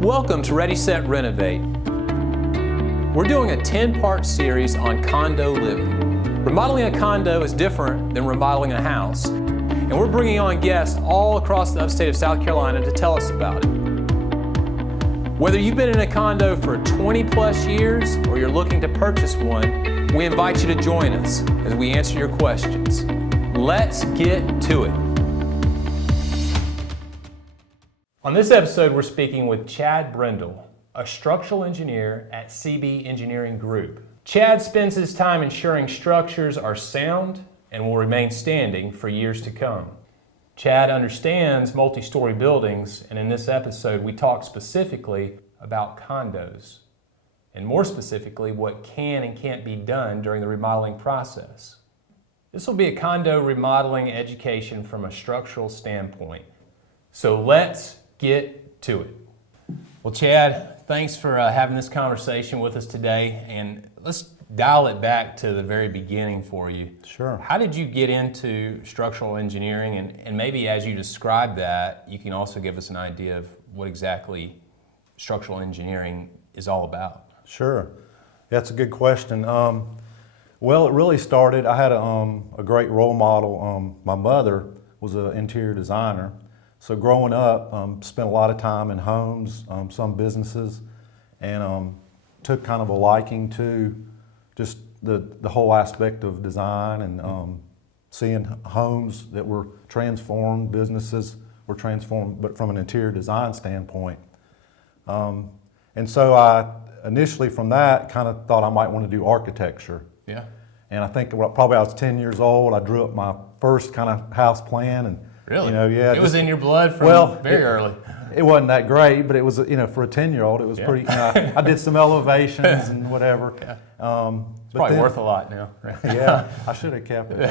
Welcome to Ready, Set, Renovate. We're doing a 10-part series on condo living. Remodeling a condo is different than remodeling a house, and we're bringing on guests all across the upstate of South Carolina to tell us about it. Whether you've been in a condo for 20 plus years or you're looking to purchase one, we invite you to join us as we answer your questions. Let's get to it. On this episode, we're speaking with Chad Brendle, a structural engineer at CB Engineering Group. Chad spends his time ensuring structures are sound and will remain standing for years to come. Chad understands multi-story buildings, and in this episode, we talk specifically about condos, and more specifically, what can and can't be done during the remodeling process. This will be a condo remodeling education from a structural standpoint. So let's get to it. Well, Chad, thanks for having this conversation with us today, and let's dial it back to the very beginning for you. Sure. How did you get into structural engineering, and maybe as you describe that, you can also give us an idea of what exactly structural engineering is all about? Sure. That's a good question. Well, it really started, I had a great role model. My mother was an interior designer. So growing up, spent a lot of time in homes, some businesses, and took kind of a liking to just the whole aspect of design and seeing homes that were transformed, businesses were transformed, but from an interior design standpoint. And so I initially from that kind of thought I might want to do architecture. Yeah. And I think probably I was 10 years old, I drew up my first kind of house plan, and really? You know, yeah. It was in your blood from very early. It wasn't that great, but it was, you know, for a 10-year-old, it was pretty, I did some elevations and whatever. Yeah. It's probably worth a lot now. Yeah, I should have kept it.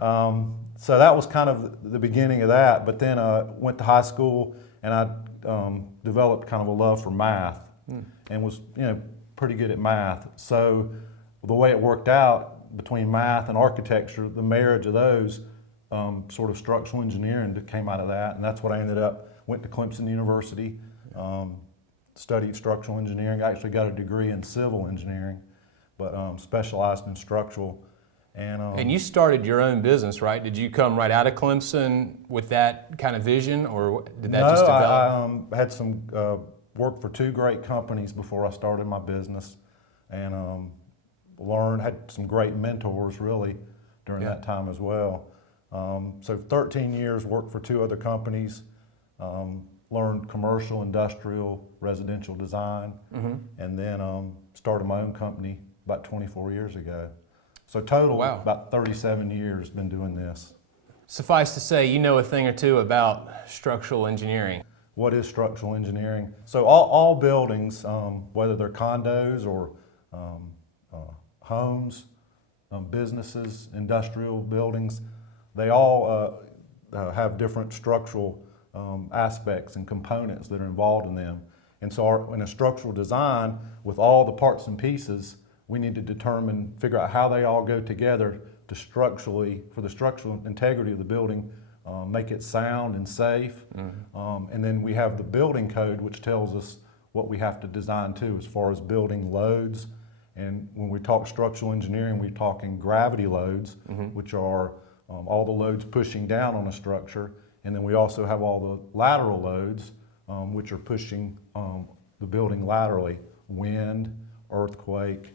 So that was kind of the beginning of that, but then went to high school and I developed kind of a love for math and was, you know, pretty good at math. So the way it worked out between math and architecture, the marriage of those, sort of structural engineering that came out of that, and that's what I ended up, went to Clemson University, studied structural engineering, actually got a degree in civil engineering, but specialized in structural. And you started your own business, right? Did you come right out of Clemson with that kind of vision, or did that just develop? I had some work for two great companies before I started my business, and had some great mentors really during that time as well. So 13 years, worked for two other companies, learned commercial, industrial, residential design, and then started my own company about 24 years ago. So total, about 37 years been doing this. Suffice to say, you know a thing or two about structural engineering. What is structural engineering? So all buildings, whether they're condos or homes, businesses, industrial buildings, they all have different structural aspects and components that are involved in them. And so in a structural design, with all the parts and pieces, we need to figure out how they all go together to for the structural integrity of the building, make it sound and safe. And then we have the building code, which tells us what we have to design to as far as building loads. And when we talk structural engineering, we're talking gravity loads, which are all the loads pushing down on a structure, and then we also have all the lateral loads, which are pushing the building laterally, wind, earthquake.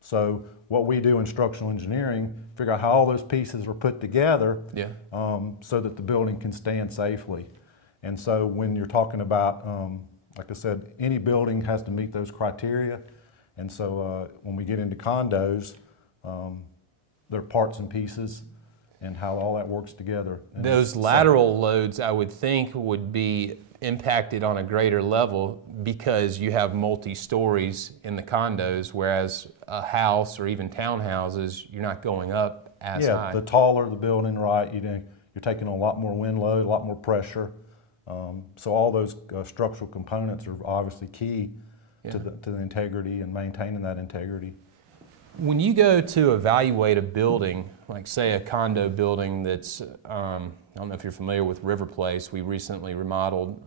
So what we do in structural engineering, figure out how all those pieces are put together so that the building can stand safely. And so when you're talking about, like I said, any building has to meet those criteria. And so when we get into condos, there are parts and pieces and how all that works together. And those lateral loads, I would think, would be impacted on a greater level because you have multi-stories in the condos, whereas a house or even townhouses, you're not going up as high. Yeah, the taller the building, right, you're taking on a lot more wind load, a lot more pressure. So all those structural components are obviously key to the integrity and maintaining that integrity. When you go to evaluate a building, like say a condo building that's I don't know if you're familiar with River Place. We recently remodeled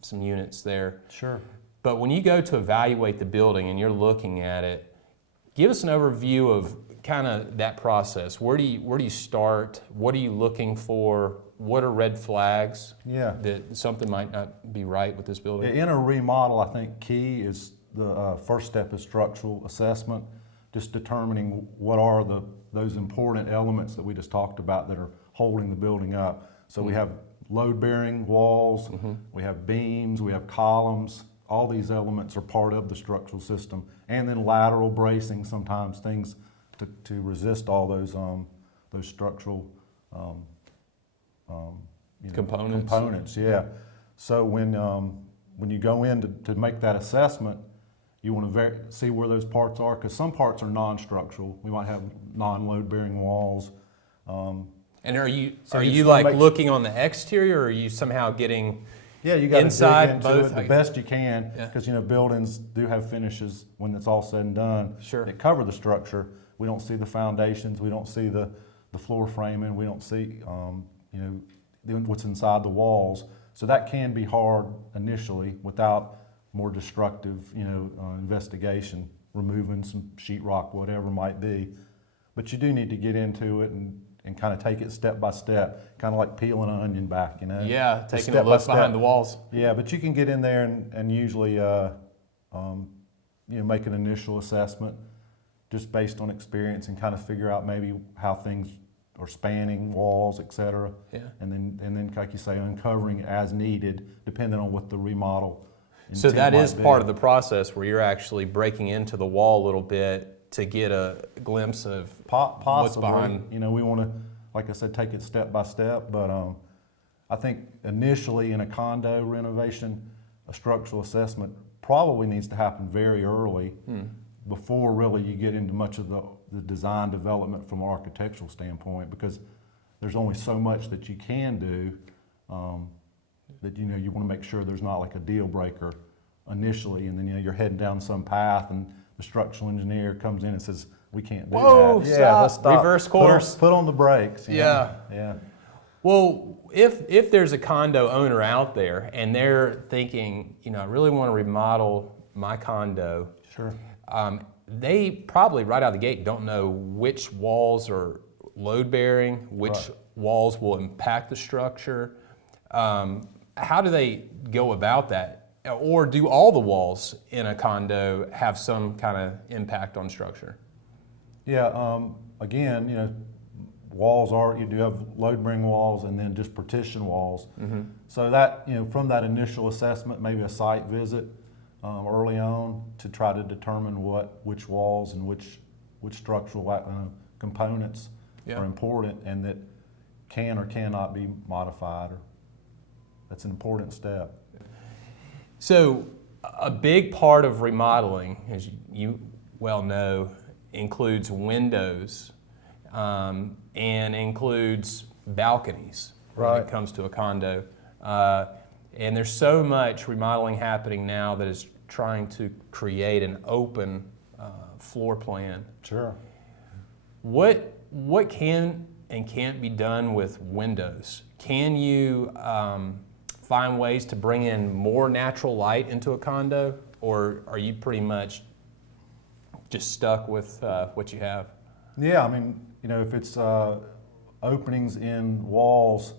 some units there. Sure. But when you go to evaluate the building and you're looking at it, give us an overview of kind of that process. Where do you start? What are you looking for? What are red flags that something might not be right with this building? In a remodel, I think key is the first step is structural assessment, just determining what are those important elements that we just talked about that are holding the building up. So we have load-bearing walls, we have beams, we have columns. All these elements are part of the structural system, and then lateral bracing, sometimes things to resist all those structural components. Yeah. So when you go in to make that assessment, you want to see where those parts are, because some parts are non-structural. We might have non-load-bearing walls. And are you like looking on the exterior, or are you somehow getting you got inside to dig into both it the best you can, because buildings do have finishes when it's all said and done. Sure. That cover the structure. We don't see the foundations. We don't see the floor framing. We don't see what's inside the walls. So that can be hard initially without more destructive investigation, removing some sheetrock, whatever it might be. But you do need to get into it and kind of take it step by step, kind of like peeling an onion back, Yeah, taking a look behind the walls. Yeah, but you can get in there and usually make an initial assessment just based on experience and kind of figure out maybe how things are spanning walls, et cetera. Yeah. And then, like you say, uncovering as needed, depending on what the remodel So that is part of the process where you're actually breaking into the wall a little bit to get a glimpse of what's behind. We want to, like I said, take it step by step, but I think initially in a condo renovation, a structural assessment probably needs to happen very early before really you get into much of the design development from an architectural standpoint, because there's only so much that you can do that you want to make sure there's not like a deal breaker initially, and then you're heading down some path and the structural engineer comes in and says, we can't do that. Stop. Let's stop. Reverse course. Put on the brakes. Yeah. Yeah. Well, if there's a condo owner out there and they're thinking, I really want to remodel my condo. Sure. They probably right out of the gate don't know which walls are load bearing, which walls will impact the structure. How do they go about that? Or do all the walls in a condo have some kind of impact on structure? Yeah, again, walls you do have load-bearing walls and then just partition walls. Mm-hmm. So that, from that initial assessment, maybe a site visit early on to try to determine which walls and which structural components are important and that can or cannot be modified. That's an important step. So a big part of remodeling, as you well know, includes windows and includes balconies when it comes to a condo. And there's so much remodeling happening now that is trying to create an open floor plan. Sure. What can and can't be done with windows? Can you find ways to bring in more natural light into a condo, or are you pretty much just stuck with what you have? Yeah, I mean, if it's openings in walls,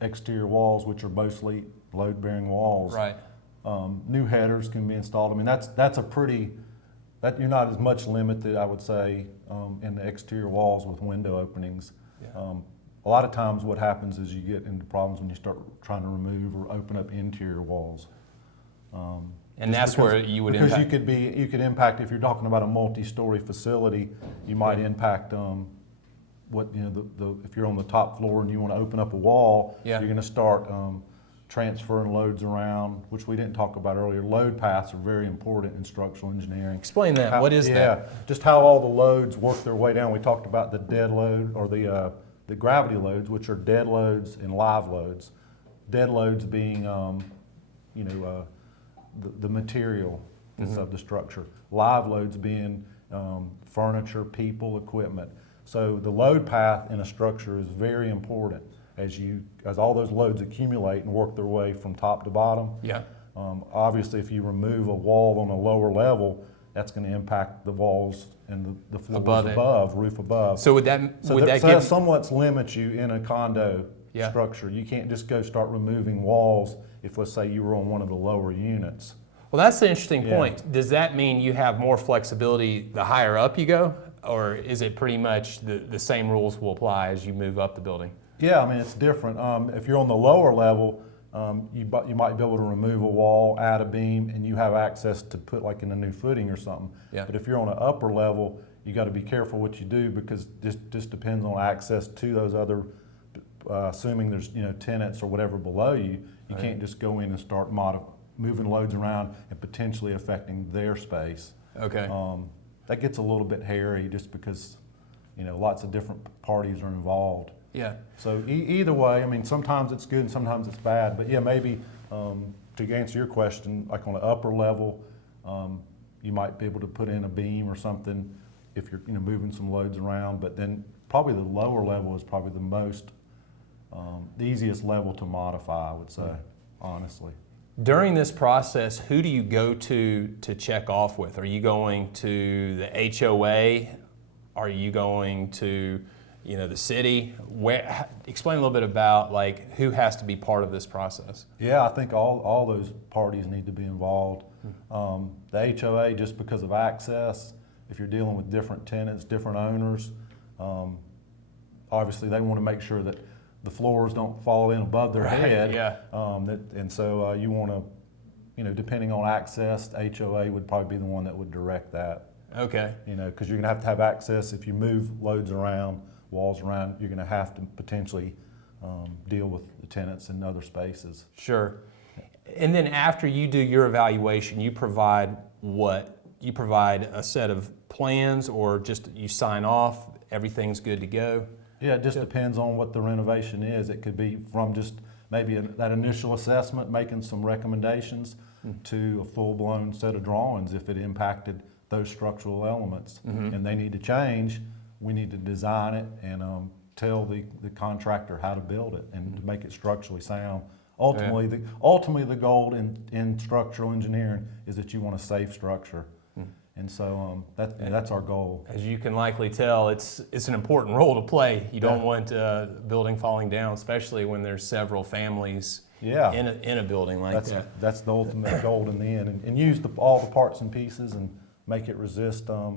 exterior walls, which are mostly load-bearing walls. Right. New headers can be installed. I mean, that's you're not as much limited, I would say, in the exterior walls with window openings. Yeah. A lot of times what happens is you get into problems when you start trying to remove or open up interior walls. And that's where you would impact. Because you could impact, if you're talking about a multi-story facility, you might impact if you're on the top floor and you want to open up a wall, you're going to start transferring loads around, which we didn't talk about earlier. Load paths are very important in structural engineering. Explain that. What is that? Just how all the loads work their way down. We talked about the dead load or the gravity loads, which are dead loads and live loads. Dead loads being the material of the structure. Live loads being furniture, people, equipment. So the load path in a structure is very important. as all those loads accumulate and work their way from top to bottom. Yeah. Obviously, if you remove a wall on a lower level, that's going to impact the walls and the floors above, roof above. So would that that somewhat limits you in a condo Yeah. structure. You can't just go start removing walls if, let's say, you were on one of the lower units. Well, that's the interesting Yeah. point. Does that mean you have more flexibility the higher up you go, or is it pretty much the same rules will apply as you move up the building? Yeah, I mean, it's different. If you're on the lower level, you might be able to remove a wall, add a beam, and you have access to put like in a new footing or something. Yeah. But if you're on an upper level, you got to be careful what you do, because this just depends on access to those other, assuming there's tenants or whatever below you. You can't just go in and start moving loads around and potentially affecting their space. Okay. That gets a little bit hairy just because lots of different parties are involved. Yeah. So either way, I mean, sometimes it's good and sometimes it's bad. But yeah, maybe to answer your question, like on the upper level, you might be able to put in a beam or something if you're moving some loads around. But then probably the lower level is probably the easiest level to modify, I would say, honestly. During this process, who do you go to check off with? Are you going to the HOA? Are you going to the city? Explain a little bit about like who has to be part of this process. Yeah, I think all those parties need to be involved. The HOA, just because of access, if you're dealing with different tenants, different owners, obviously they want to make sure that the floors don't fall in above their head. Yeah. And so you want to, depending on access, the HOA would probably be the one that would direct that. Okay. Because you're going to have access. If you move loads around, walls around, you're going to have to potentially deal with the tenants in other spaces. Sure. And then after you do your evaluation, you provide what? You provide a set of plans, or just you sign off, everything's good to go? Yeah, it just depends on what the renovation is. It could be from just maybe that initial assessment, making some recommendations, to a full-blown set of drawings if it impacted those structural elements. And they need to change. We need to design it and tell the contractor how to build it and to make it structurally sound. Ultimately, the goal in structural engineering is that you want a safe structure. And so that's our goal. As you can likely tell, it's an important role to play. You don't want a building falling down, especially when there's several families in a building like that. That's the ultimate goal in the end, and use all the parts and pieces and make it resist the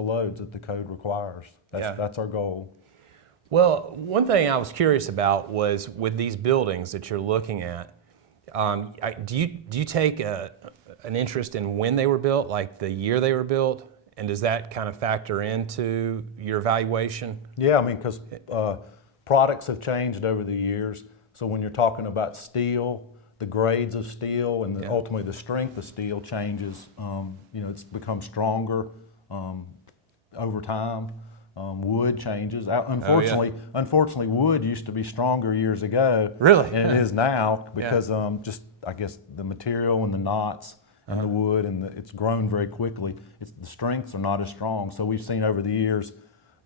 loads that the code requires. That's our goal. Well, one thing I was curious about was with these buildings that you're looking at, do you take an interest in when they were built, like the year they were built, and does that kind of factor into your evaluation? Yeah, I mean, because products have changed over the years. So when you're talking about steel, the grades of steel and ultimately the strength of steel changes. It's become stronger over time. Wood changes. Unfortunately, wood used to be stronger years ago. Really? And it is now because I guess the material and the knots and the wood it's grown very quickly. The strengths are not as strong. So we've seen over the years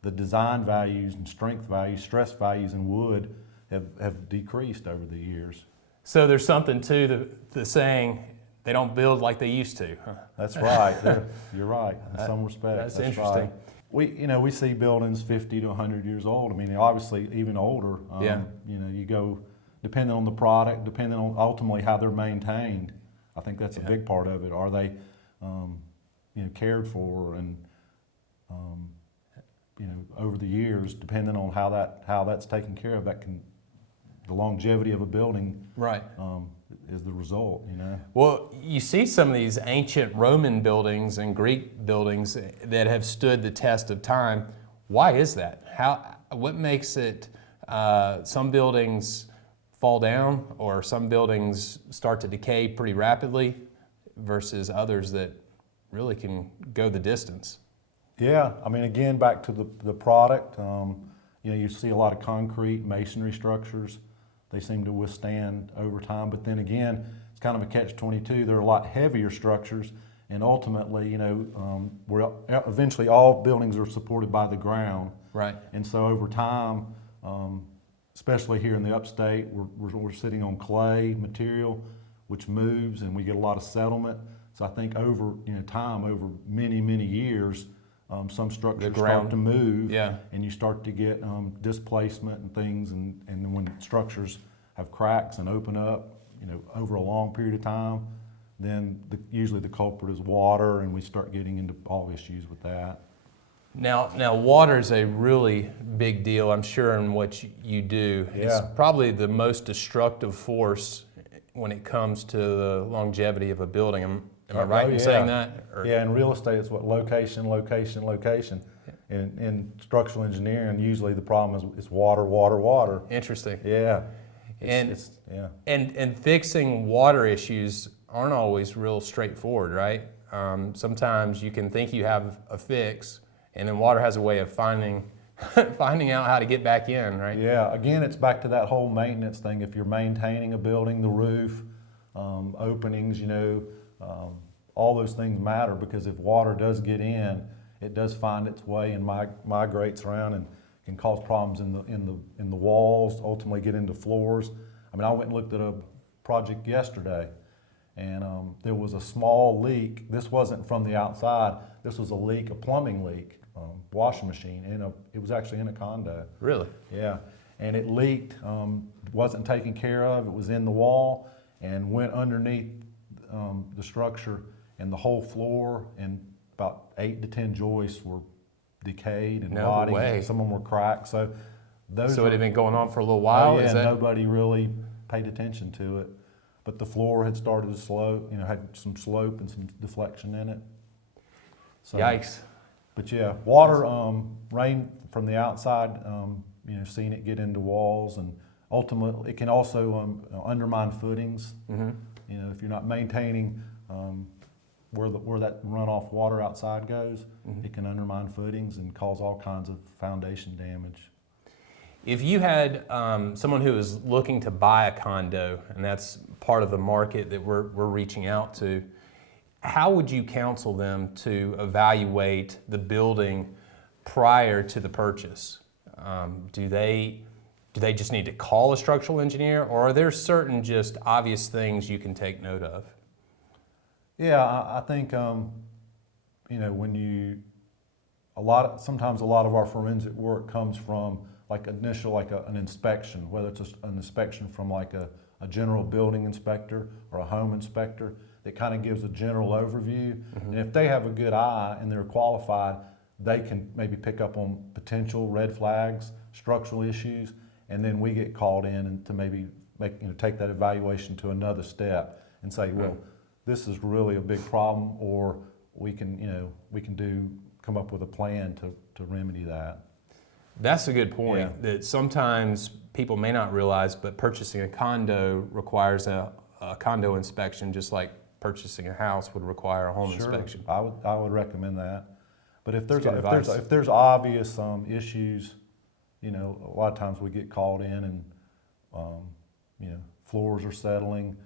the design values and strength values, stress values in wood have decreased over the years. So there's something to the saying, they don't build like they used to. Huh? That's right. You're right in some respects. That's interesting. Right. We see buildings 50 to 100 years old. I mean, obviously even older. You go depending on the product, depending on ultimately how they're maintained. I think that's a big part of it. Are they, cared for and over the years, depending on how that's taken care of, the longevity of a building is the result. Well, you see some of these ancient Roman buildings and Greek buildings that have stood the test of time. Why is that? What makes it? Some buildings fall down, or some buildings start to decay pretty rapidly, versus others that really can go the distance. Yeah, I mean, again, back to the product. You see a lot of concrete masonry structures. They seem to withstand over time, but then again, it's kind of a catch-22. They're a lot heavier structures, and ultimately, eventually all buildings are supported by the ground. Right. And so over time, especially here in the upstate, we're sitting on clay material, which moves, and we get a lot of settlement. So I think over time, over many years, some structures start to move, and you start to get displacement and things, and when structures have cracks and open up, over a long period of time, then usually the culprit is water, and we start getting into all issues with that. Now water is a really big deal, I'm sure, in what you do. Yeah. It's probably the most destructive force when it comes to the longevity of a building. Am I right in saying that? Yeah, in real estate, it's what location. In structural engineering, usually the problem is water. Interesting. Yeah. And fixing water issues aren't always real straightforward, right? Sometimes you can think you have a fix, and then water has a way of finding out how to get back in, right? Yeah, again, it's back to that whole maintenance thing. If you're maintaining a building, the roof, openings, all those things matter, because if water does get in, it does find its way and migrates around and can cause problems in the walls, ultimately get into floors. I mean, I went and looked at a project yesterday, and there was a small leak. This wasn't from the outside. This was a plumbing leak, washing machine. It was actually in a condo. Really? Yeah, and it leaked, wasn't taken care of. It was in the wall and went underneath the structure, and the whole floor and about 8 to 10 joists were decayed and rotting. Way. Some of them were cracked. So it had been going on for a little while. Oh, yeah, nobody really paid attention to it. But the floor had started to slope, had some slope and some deflection in it. So, yikes. But yeah, water, rain from the outside, seeing it get into walls, and ultimately it can also undermine footings. Mm-hmm. If you're not maintaining where that runoff water outside goes, it can undermine footings and cause all kinds of foundation damage. If you had someone who is looking to buy a condo, and that's part of the market that we're reaching out to, how would you counsel them to evaluate the building prior to the purchase? Do they just need to call a structural engineer, or are there certain just obvious things you can take note of? Yeah, I think sometimes a lot of our forensic work comes from an inspection, whether it's an inspection from a general building inspector or a home inspector that kind of gives a general overview. Mm-hmm. And if they have a good eye and they're qualified, they can maybe pick up on potential red flags, structural issues, and then we get called in and to maybe take that evaluation to another step and say, well, this is really a big problem, or we can come up with a plan to remedy that. That's a good point, that sometimes people may not realize, but purchasing a condo requires a condo inspection, just like purchasing a house would require a home inspection. I would recommend that. But if there's obvious issues, a lot of times we get called in and floors are settling.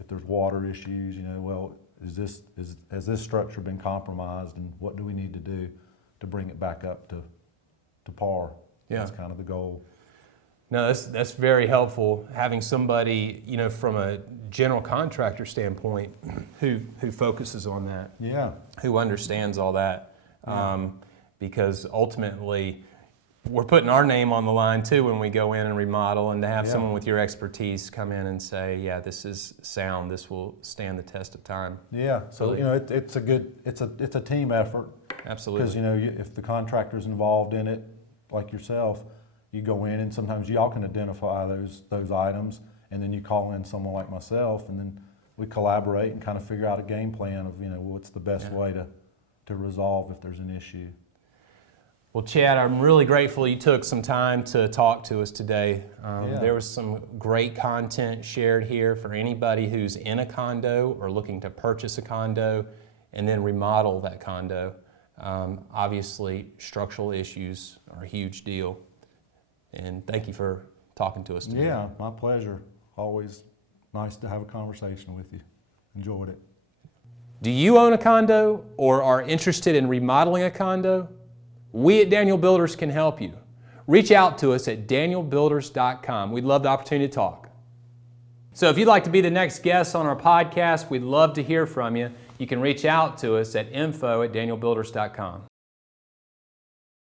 If there's water issues, has this structure been compromised, and what do we need to do to bring it back up to par? Yeah. That's kind of the goal. No, that's very helpful, having somebody, from a general contractor standpoint who focuses on that. Yeah. Who understands all that. Because ultimately we're putting our name on the line too when we go in and remodel, and to have someone with your expertise come in and say, yeah, this is sound, this will stand the test of time. Yeah, so it's a team effort. Absolutely. Because if the contractor's involved in it, like yourself, you go in and sometimes y'all can identify those items, and then you call in someone like myself, and then we collaborate and kind of figure out a game plan of what's the best way to resolve if there's an issue. Well, Chad, I'm really grateful you took some time to talk to us today. There was some great content shared here for anybody who's in a condo or looking to purchase a condo and then remodel that condo. Obviously, structural issues are a huge deal. And thank you for talking to us today. Yeah, my pleasure. Always nice to have a conversation with you. Enjoyed it. Do you own a condo or are interested in remodeling a condo? We at Daniel Builders can help you. reach out to us at danielbuilders.com. We'd love the opportunity to talk. So if you'd like to be the next guest on our podcast, we'd love to hear from you. You can reach out to us at info@danielbuilders.com.